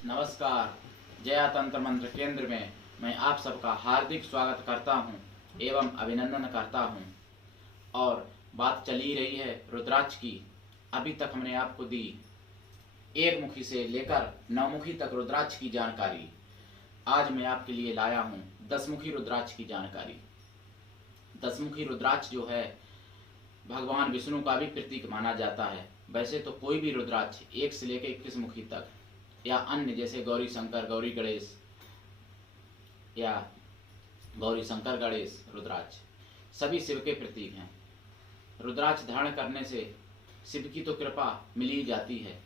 नमस्कार। जया तंत्र मंत्र केंद्र में मैं आप सबका हार्दिक स्वागत करता हूं एवं अभिनंदन करता हूं। और बात चली रही है रुद्राक्ष की। अभी तक हमने आपको दी एक मुखी से लेकर 9 मुखी तक रुद्राक्ष की जानकारी। आज मैं आपके लिए लाया हूं 10 मुखी रुद्राक्ष की जानकारी। 10 मुखी रुद्राक्ष जो है भगवान विष्णु का भी प्रतीक माना जाता है। वैसे तो कोई भी रुद्राक्ष 1 से लेकर 21 मुखी तक या अन्य जैसे गौरी शंकर गौरी गणेश या गौरी शंकर गणेश रुद्राक्ष सभी शिव के प्रतीक हैं। रुद्राक्ष धारण करने से शिव की तो कृपा मिल ही जाती है,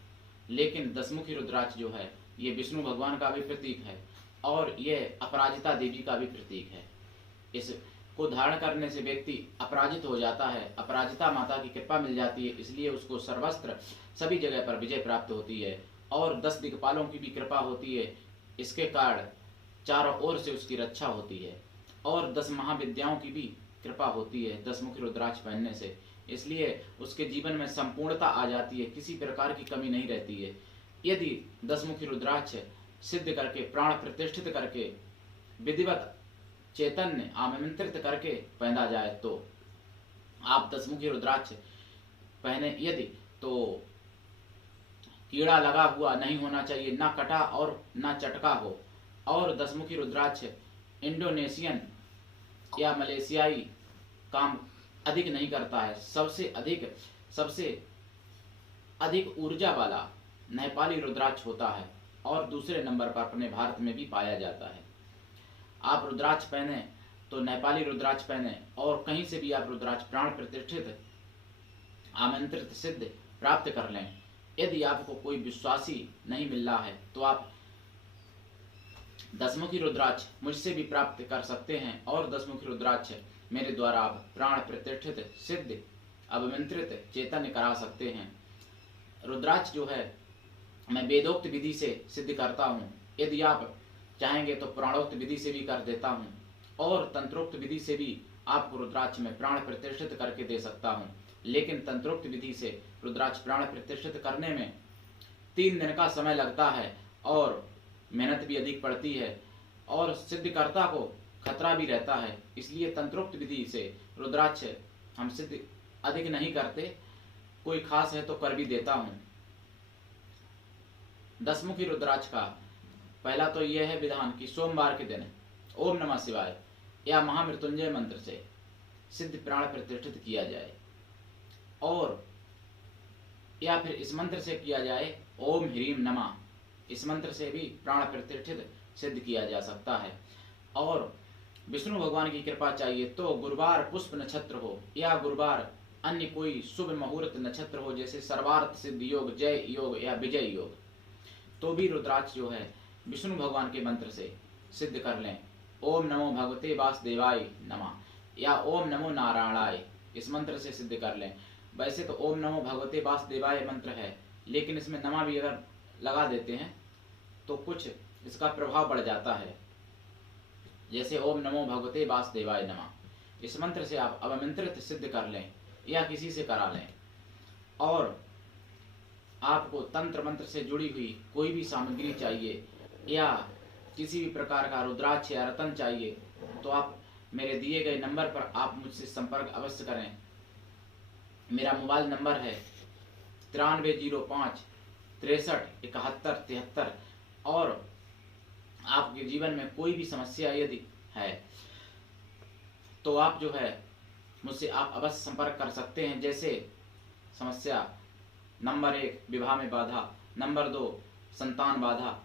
लेकिन 10 मुखी रुद्राक्ष जो है ये विष्णु भगवान का भी प्रतीक है और ये अपराजिता देवी का भी प्रतीक है। इसको धारण करने से व्यक्ति अपराजित हो जाता है, अपराजिता माता की कृपा मिल जाती है, इसलिए उसको सर्वस्त्र सभी जगह पर विजय प्राप्त होती है और 10 दिक्पालों की भी कृपा होती है। इसके कारण चारों ओर से उसकी रक्षा होती है और 10 महाविद्याओं की भी कृपा होती है 10 मुखी रुद्राक्ष पहनने से। इसलिए उसके जीवन में संपूर्णता आ जाती है, किसी प्रकार की कमी नहीं रहती है। यदि 10 मुखी रुद्राक्ष सिद्ध करके प्राण प्रतिष्ठित करके विधिवत चैतन्य आमंत्रित करके पहना जाए तो आप 10 मुखी रुद्राक्ष पहने यदि तो कीड़ा लगा हुआ नहीं होना चाहिए, ना कटा और ना चटका हो। और 10 मुखी रुद्राक्ष इंडोनेशियन या मलेशियाई काम अधिक नहीं करता है। सबसे अधिक ऊर्जा वाला नेपाली रुद्राक्ष होता है और दूसरे नंबर पर अपने भारत में भी पाया जाता है। आप रुद्राक्ष पहने तो नेपाली रुद्राक्ष पहने और कहीं से भी आप रुद्राक्ष प्राण प्रतिष्ठित आमंत्रित सिद्ध प्राप्त कर लें। यदि आपको कोई विश्वासी नहीं मिल रहा है तो आप 10 मुखी रुद्राक्ष मुझसे भी प्राप्त कर सकते हैं और 10 मुखी रुद्राक्ष मेरे द्वारा आप प्राण प्रतिष्ठित सिद्ध अभिमंत्रित चैतन्य करा सकते हैं। रुद्राक्ष जो है मैं वेदोक्त विधि से सिद्ध करता हूँ। यदि आप चाहेंगे तो प्राणोक्त विधि से भी कर देता हूँ और तंत्रोक्त विधि से भी आपको रुद्राक्ष में प्राण प्रतिष्ठित करके दे सकता हूँ। लेकिन तंत्रोक्त विधि से रुद्राक्ष प्राण प्रतिष्ठित करने में 3 दिन का समय लगता है और मेहनत भी अधिक पड़ती है और सिद्धकर्ता को खतरा भी रहता है। इसलिए तंत्रोक्त विधि से रुद्राक्ष हम सिद्ध अधिक नहीं करते, कोई खास है तो कर भी देता हूँ। 10 मुखी रुद्राक्ष का पहला तो यह है विधान कि सोमवार के दिन ओम नमः शिवाय या महामृत्युंजय मंत्र से सिद्ध प्राण प्रतिष्ठित किया जाए और या फिर इस मंत्र से किया जाए ओम ह्रीम नमः। इस मंत्र से भी प्राण प्रतिष्ठित सिद्ध किया जा सकता है। और विष्णु भगवान की कृपा चाहिए तो गुरुवार पुष्प नक्षत्र हो या गुरुवार अन्य कोई शुभ मुहूर्त नक्षत्र हो, जैसे सर्वार्थ सिद्ध योग, जय योग या विजय योग, तो भी रुद्राक्ष जो है विष्णु भगवान के मंत्र से सिद्ध कर लें। ओम नमो भगवते वासुदेवाय नमः या ओम नमो नारायणाय, इस मंत्र से सिद्ध कर लें। वैसे तो ओम नमो भगवते वासुदेवाय मंत्र है, लेकिन इसमें नमा भी अगर लगा देते हैं तो कुछ इसका प्रभाव बढ़ जाता है। जैसे ओम नमो भगवते वासुदेवाय नमः, इस मंत्र से आप अभिमंत्रित सिद्ध कर लें या किसी से करा लें। और आपको तंत्र मंत्र से जुड़ी हुई कोई भी सामग्री चाहिए या किसी भी प्रकार का रुद्राक्ष या रतन चाहिए तो आप मेरे दिए गए नंबर पर आप मुझसे संपर्क अवश्य करें। मेरा मोबाइल नंबर है 9305 63 71 73। और आपके जीवन में कोई भी समस्या यदि है तो आप जो है मुझसे आप अवश्य संपर्क कर सकते हैं। जैसे समस्या नंबर 1 विवाह में बाधा, नंबर 2 संतान बाधा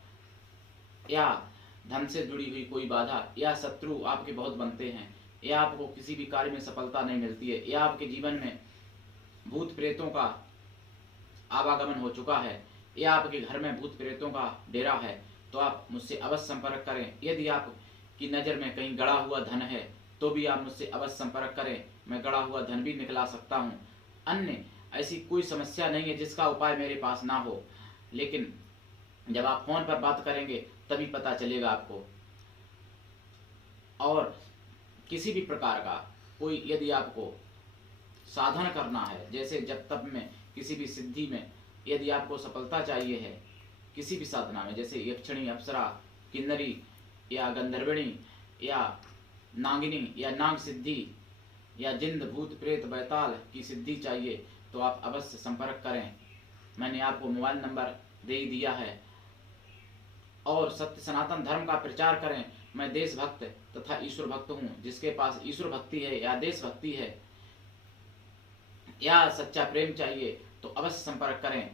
या धन से जुड़ी हुई कोई बाधा या शत्रु आपके बहुत बनते हैं या आपको किसी भी कार्य में सफलता नहीं मिलती है या आपके जीवन में भूत प्रेतों का आवागमन हो चुका है या आपके घर में भूत प्रेतों का डेरा है तो आप मुझसे अवश्य संपर्क करें। यदि आपकी नज़र में कहीं गड़ा हुआ धन है तो भी आप मुझसे अवश्य संपर्क करें, मैं गड़ा हुआ धन भी निकला सकता हूँ। अन्य ऐसी कोई समस्या नहीं है जिसका उपाय मेरे पास ना हो, लेकिन जब आप फोन पर बात करेंगे तभी पता चलेगा आपको। और किसी भी प्रकार का कोई यदि आपको साधन करना है, जैसे जब तब में किसी भी सिद्धि में यदि आपको सफलता चाहिए है, किसी भी साधना में, जैसे यक्षिणी, अप्सरा, किन्नरी या गंधर्विणी या नागिनी या नाग सिद्धि या जिंद, भूत, प्रेत, बैताल की सिद्धि चाहिए तो आप अवश्य संपर्क करें। मैंने आपको मोबाइल नंबर दे ही दिया है। और सत्य सनातन धर्म का प्रचार करें। मैं देशभक्त तथा ईश्वर भक्त हूँ। जिसके पास ईश्वर भक्ति है या देशभक्ति है या सच्चा प्रेम चाहिए तो अवश्य संपर्क करें।